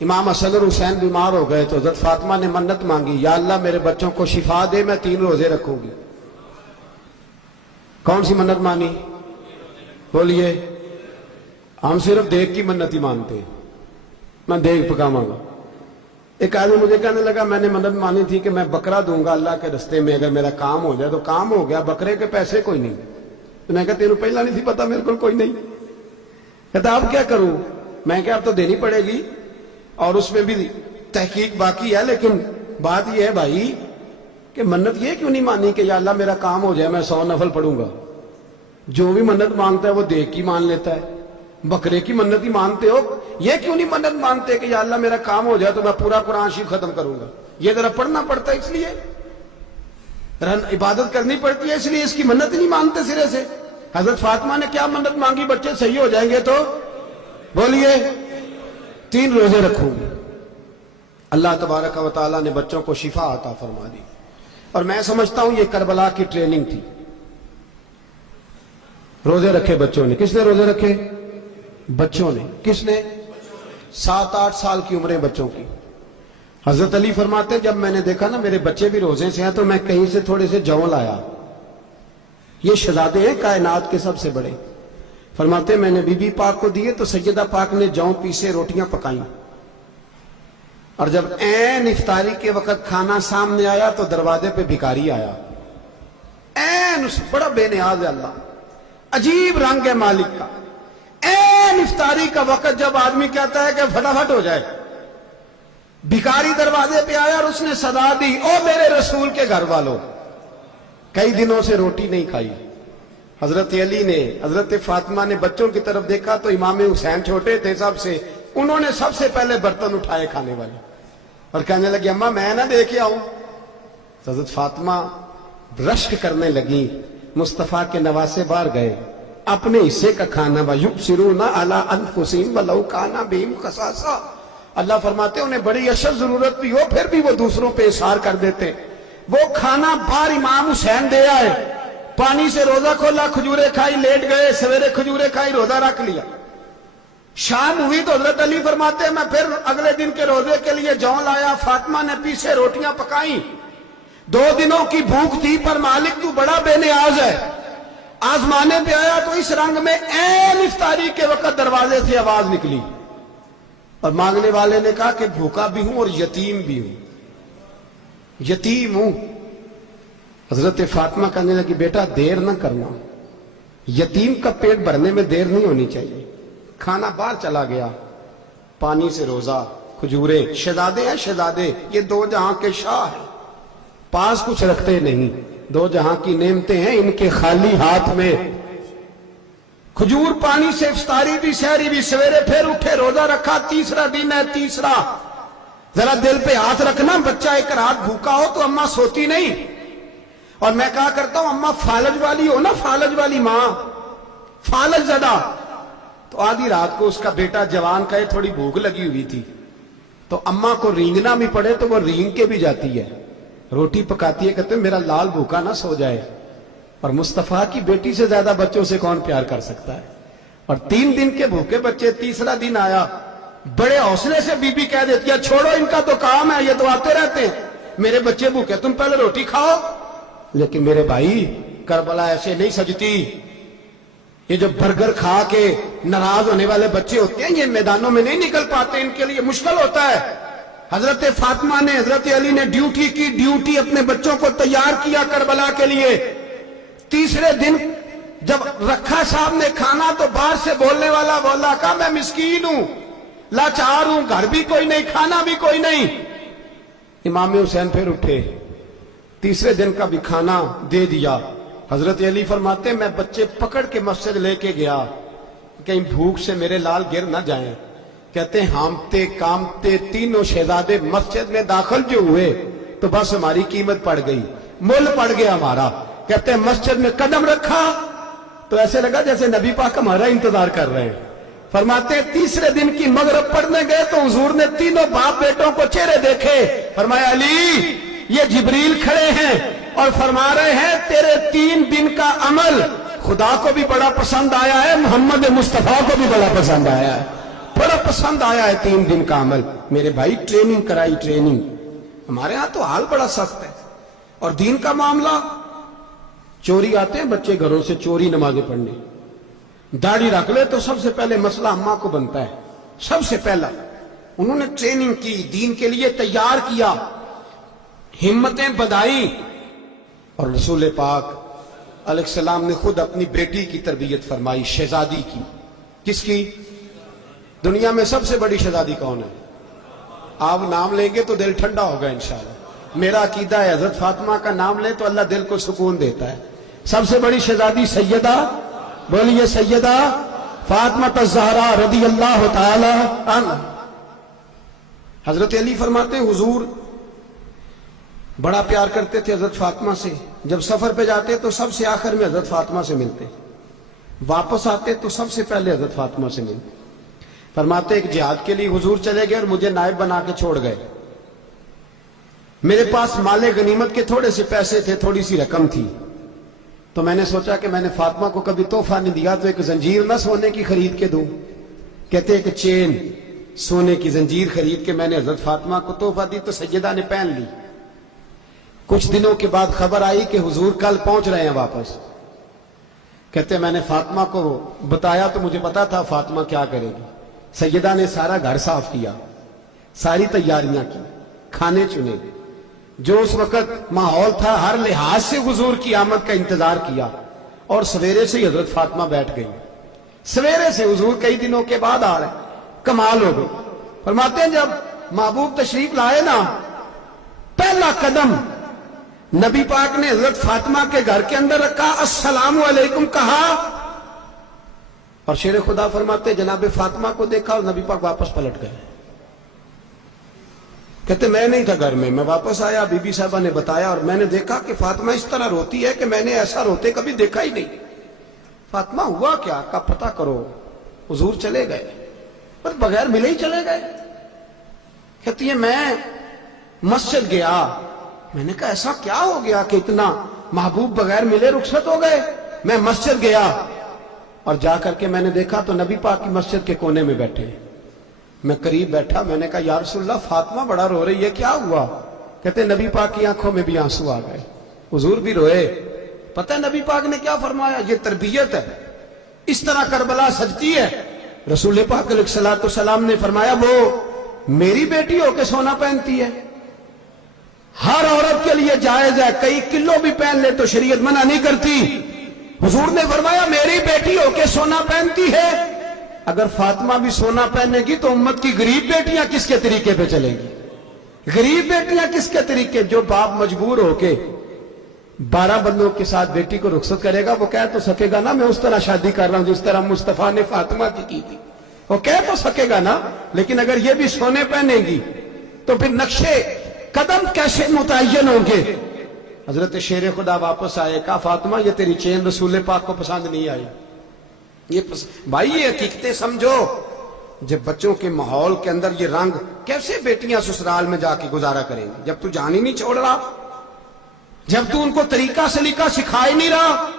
امام حسن اور حسین بیمار ہو گئے تو حضرت فاطمہ نے منت مانگی، یا اللہ میرے بچوں کو شفا دے، میں 3 روزے رکھوں گی۔ کون سی منت مانی؟ بولیے۔ ہم صرف دیکھ کی منت ہی مانتے ہیں، میں دیکھ پکاواں گا۔ ایک آدمی مجھے کہنے لگا میں نے منت مانی تھی کہ میں بکرا دوں گا اللہ کے رستے میں، اگر میرا کام ہو جائے تو کام ہو گیا، بکرے کے پیسے کوئی نہیں۔ تو میں کہا تینوں پہلا نہیں تھی پتا میرے کو کوئی نہیں؟ کہتا اب کیا کروں؟ میں کہا اب تو دینی پڑے گی، اور اس میں بھی تحقیق باقی ہے، لیکن بات یہ ہے بھائی کہ منت یہ کیوں نہیں مانی کہ یا اللہ میرا کام ہو جائے میں 100 نفل پڑھوں گا؟ جو بھی منت مانگتا ہے وہ دیکھ کی مان لیتا ہے۔ بکرے کی منت ہی مانتے ہو، یہ کیوں نہیں منت مانتے کہ یا اللہ میرا کام ہو جائے تو میں پورا قرآن شریف ختم کروں گا؟ یہ ذرا پڑھنا پڑتا ہے، اس لیے عبادت کرنی پڑتی ہے، اس لیے اس کی منت ہی نہیں مانتے سرے سے۔ حضرت فاطمہ نے کیا منت مانگی؟ بچے صحیح ہو جائیں گے تو بولیے 3 روزے رکھوں گی۔ اللہ تبارک و تعالیٰ نے بچوں کو شفا عطا فرما دی، اور میں سمجھتا ہوں یہ کربلا کی ٹریننگ تھی۔ روزے رکھے بچوں نے۔ کس نے روزے رکھے؟ بچوں نے۔ کس نے؟ 7-8 سال کی عمریں بچوں کی۔ حضرت علی فرماتے ہیں جب میں نے دیکھا نا میرے بچے بھی روزے سے ہیں تو میں کہیں سے تھوڑے سے جوں لایا۔ یہ شہزادے ہیں کائنات کے سب سے بڑے۔ فرماتے ہیں میں نے بی بی پاک کو دیے تو سیدہ پاک نے جوں پیسے روٹیاں پکائیں، اور جب عین افطاری کے وقت کھانا سامنے آیا تو دروازے پہ بھکاری آیا۔ عین بڑا بے نیاز ہے اللہ، عجیب رنگ ہے مالک کا۔ عین افطاری کا وقت جب آدمی کہتا ہے کہ فٹافٹ ہو جائے، بھکاری دروازے پہ آیا اور اس نے صدا دی، او میرے رسول کے گھر والوں، کئی دنوں سے روٹی نہیں کھائی۔ حضرت علی نے، حضرت فاطمہ نے بچوں کی طرف دیکھا تو امام حسین چھوٹے تھے سب سے، انہوں نے سب سے پہلے برتن اٹھائے کھانے والے، اور کہنے لگے اماں میں نہ دے کے آؤں؟ حضرت فاطمہ رشک کرنے لگی۔ مصطفیٰ کے نواسے باہر گئے، اپنے حصے کا کھانا وَيُبْصِرُونَ عَلَىٰ أَنفُسِهِمْ وَلَوْ كَانَ بِهِمْ خَصَاصَةٌ، اللہ فرماتے انہیں بڑی اشد ضرورت بھی ہو پھر بھی وہ دوسروں پہ اثار کر دیتے۔ وہ کھانا باہر امام حسین دے آئے، پانی سے روزہ کھولا، کھجورے کھائی، لیٹ گئے، سویرے کھجورے کھائی، روزہ رکھ لیا۔ شام ہوئی تو حضرت علی فرماتے ہیں میں پھر اگلے دن کے روزے کے لیے جوں لایا، فاطمہ نے پیچھے روٹیاں پکائیں۔ 2 دنوں کی بھوک تھی پر مالک تو بڑا بے نیاز ہے، آزمانے پہ آیا تو اس رنگ میں عین افطاری کے وقت دروازے سے آواز نکلی، اور مانگنے والے نے کہا کہ بھوکا بھی ہوں اور یتیم بھی ہوں، یتیم ہوں۔ حضرت فاطمہ کہنے لگی بیٹا دیر نہ کرنا، یتیم کا پیٹ بھرنے میں دیر نہیں ہونی چاہیے۔ کھانا باہر چلا گیا، پانی سے روزہ، کھجورے، شہزادے ہیں شہزادے، یہ 2 جہاں کے شاہ ہیں، پاس کچھ رکھتے نہیں، 2 جہاں کی نعمتیں ہیں ان کے خالی ہاتھ میں۔ کھجور پانی سے افطاری بھی، سحری بھی، سویرے پھر اٹھے، روزہ رکھا، تیسرا دن ہے، تیسرا۔ ذرا دل پہ ہاتھ رکھنا، بچہ ایک رات بھوکا ہو تو اماں سوتی نہیں، اور میں کہا کرتا ہوں اماں فالج والی ہو نا، فالج والی ماں، فالج زدہ، تو آدھی رات کو اس کا بیٹا جوان کہے تھوڑی بھوک لگی ہوئی تھی، تو اماں کو رینگنا بھی پڑے تو وہ رینگ کے بھی جاتی ہے، روٹی پکاتی ہے، کہتے ہیں میرا لال بھوکا نہ سو جائے۔ اور مصطفیٰ کی بیٹی سے زیادہ بچوں سے کون پیار کر سکتا ہے؟ اور 3 دن کے بھوکے بچے، تیسرا دن آیا، بڑے حوصلے سے بی بی کہہ دیتی ہے چھوڑو ان کا تو کام ہے، یہ تو آتے رہتے ہیں، میرے بچے بھوکے تم پہلے روٹی کھاؤ۔ لیکن میرے بھائی کربلا ایسے نہیں سجتی۔ یہ جو برگر کھا کے ناراض ہونے والے بچے ہوتے ہیں یہ میدانوں میں نہیں نکل پاتے، ان کے لیے مشکل ہوتا ہے۔ حضرت فاطمہ نے، حضرت علی نے ڈیوٹی کی، ڈیوٹی اپنے بچوں کو تیار کیا کربلا کے لیے۔ تیسرے دن جب رکھا صاحب نے کھانا تو باہر سے بولنے والا بولا کہا میں مسکین ہوں، لاچار ہوں، گھر بھی کوئی نہیں، کھانا بھی کوئی نہیں۔ امام حسین پھر اٹھے، تیسرے دن کا بھی کھانا دے دیا۔ حضرت علی فرماتے ہیں میں بچے پکڑ کے مسجد لے کے گیا، کہیں بھوک سے میرے لال گر نہ جائیں۔ کہتے ہیں ہامتے کامتے تینوں شہزادے مسجد میں داخل جو ہوئے تو بس ہماری قیمت پڑ گئی، مول پڑ گیا ہمارا۔ کہتے ہیں مسجد میں قدم رکھا تو ایسے لگا جیسے نبی پاک ہمارا انتظار کر رہے ہیں۔ فرماتے ہیں تیسرے دن کی مغرب پڑھنے گئے تو حضور نے تینوں باپ بیٹوں کو چہرے دیکھے، فرمایا علی یہ جبریل کھڑے ہیں اور فرما رہے ہیں تیرے 3 دن کا عمل خدا کو بھی بڑا پسند آیا ہے، محمد مصطفیٰ کو بھی بڑا پسند آیا ہے۔ بڑا پسند آیا ہے 3 دن کا عمل. میرے بھائی ٹریننگ کرائی, ٹریننگ. ہمارے ہاں تو حال بڑا سخت ہے. اور دین کا معاملہ, چوری آتے ہیں بچے گھروں سے چوری نمازیں پڑھنے, داڑھی رکھ لے تو سب سے پہلے مسئلہ اماں کو بنتا ہے. سب سے پہلا انہوں نے ٹریننگ کی, دین کے لیے تیار کیا, ہمتیں بدھائی. اور رسول پاک علیہ السلام نے خود اپنی بیٹی کی تربیت فرمائی, شہزادی کی. کس کی؟ دنیا میں سب سے بڑی شہزادی کون ہے؟ آپ نام لیں گے تو دل ٹھنڈا ہوگا انشاءاللہ. میرا عقیدہ ہے حضرت فاطمہ کا نام لیں تو اللہ دل کو سکون دیتا ہے. سب سے بڑی شہزادی سیدہ, بولیے سیدہ فاطمہ الزہرا رضی اللہ تعالی عنہ. حضرت علی فرماتے ہیں حضور بڑا پیار کرتے تھے حضرت فاطمہ سے. جب سفر پہ جاتے تو سب سے آخر میں حضرت فاطمہ سے ملتے, واپس آتے تو سب سے پہلے حضرت فاطمہ سے ملتے. فرماتے ایک جہاد کے لیے حضور چلے گئے اور مجھے نائب بنا کے چھوڑ گئے. میرے پاس مال غنیمت کے تھوڑے سے پیسے تھے, تھوڑی سی رقم تھی, تو میں نے سوچا کہ میں نے فاطمہ کو کبھی تحفہ نہیں دیا تو ایک زنجیر نہ سونے کی خرید کے دوں. کہتے ایک چین سونے کی زنجیر خرید کے میں نے حضرت فاطمہ کو تحفہ دی تو سیدہ نے پہن لی. کچھ دنوں کے بعد خبر آئی کہ حضور کل پہنچ رہے ہیں واپس. کہتے میں نے فاطمہ کو بتایا تو مجھے پتا تھا فاطمہ کیا کرے گی. سیدہ نے سارا گھر صاف کیا, ساری تیاریاں کی, کھانے چنے, جو اس وقت ماحول تھا ہر لحاظ سے حضور کی آمد کا انتظار کیا. اور سویرے سے ہی حضرت فاطمہ بیٹھ گئی. سویرے سے حضور کئی دنوں کے بعد آ رہے, کمال ہو گئی. فرماتے ہیں جب محبوب تشریف لائے نا, پہلا قدم نبی پاک نے حضرت فاطمہ کے گھر کے اندر رکھا, السلام علیکم کہا, اور شیر خدا فرماتے جناب فاطمہ کو دیکھا اور نبی پاک واپس پلٹ گئے. کہتے میں نہیں تھا گھر میں واپس آیا, بی بی صاحبہ نے بتایا اور میں نے دیکھا کہ فاطمہ اس طرح روتی ہے کہ میں نے ایسا روتے کبھی دیکھا ہی نہیں. فاطمہ ہوا کیا؟ کا پتہ کرو. حضور چلے گئے پر بغیر ملے ہی چلے گئے. کہتی ہے میں مسجد گیا, میں نے کہا ایسا کیا ہو گیا کہ اتنا محبوب بغیر ملے رخصت ہو گئے. میں مسجد گیا اور جا کر کے میں نے دیکھا تو نبی پاک کی مسجد کے کونے میں بیٹھے. میں قریب بیٹھا, میں نے کہا یا رسول اللہ فاطمہ بڑا رو رہی ہے, کیا ہوا؟ کہتے نبی پاک کی آنکھوں میں بھی آنسو آ گئے, حضور بھی روئے. پتہ ہے نبی پاک نے کیا فرمایا؟ یہ تربیت ہے, اس طرح کربلا سجتی ہے. رسول پاک علیہ الصلوۃ والسلام نے فرمایا وہ میری بیٹی ہو کے سونا پہنتی ہے, ہر عورت کے لیے جائز ہے, کئی کلو بھی پہن لے تو شریعت منع نہیں کرتی. حضور نے فرمایا میری بیٹی ہو کے سونا پہنتی ہے. اگر فاطمہ بھی سونا پہنے گی تو امت کی غریب بیٹیاں کس کے طریقے پہ چلیں گی؟ غریب بیٹیاں کس کے طریقے؟ جو باپ مجبور ہو کے 12 بندوں کے ساتھ بیٹی کو رخصت کرے گا وہ کہہ تو سکے گا نا میں اس طرح شادی کر رہا ہوں جس طرح مصطفیٰ نے فاطمہ کی تھی, وہ کہہ تو سکے گا نا. لیکن اگر یہ بھی سونے پہنے گی تو پھر نقشے قدم کیسے متعین ہوں گے؟ حضرت شیر خدا واپس آئے, کہا فاطمہ یہ تیری چین رسول پاک کو پسند نہیں آئی. بھائی یہ حقیقتیں سمجھو. جب بچوں کے ماحول کے اندر یہ رنگ, کیسے بیٹیاں سسرال میں جا کے گزارا کریں گی جب تو جان ہی نہیں چھوڑ رہا, جب تو ان کو طریقہ سلیقہ سکھا ہی نہیں رہا.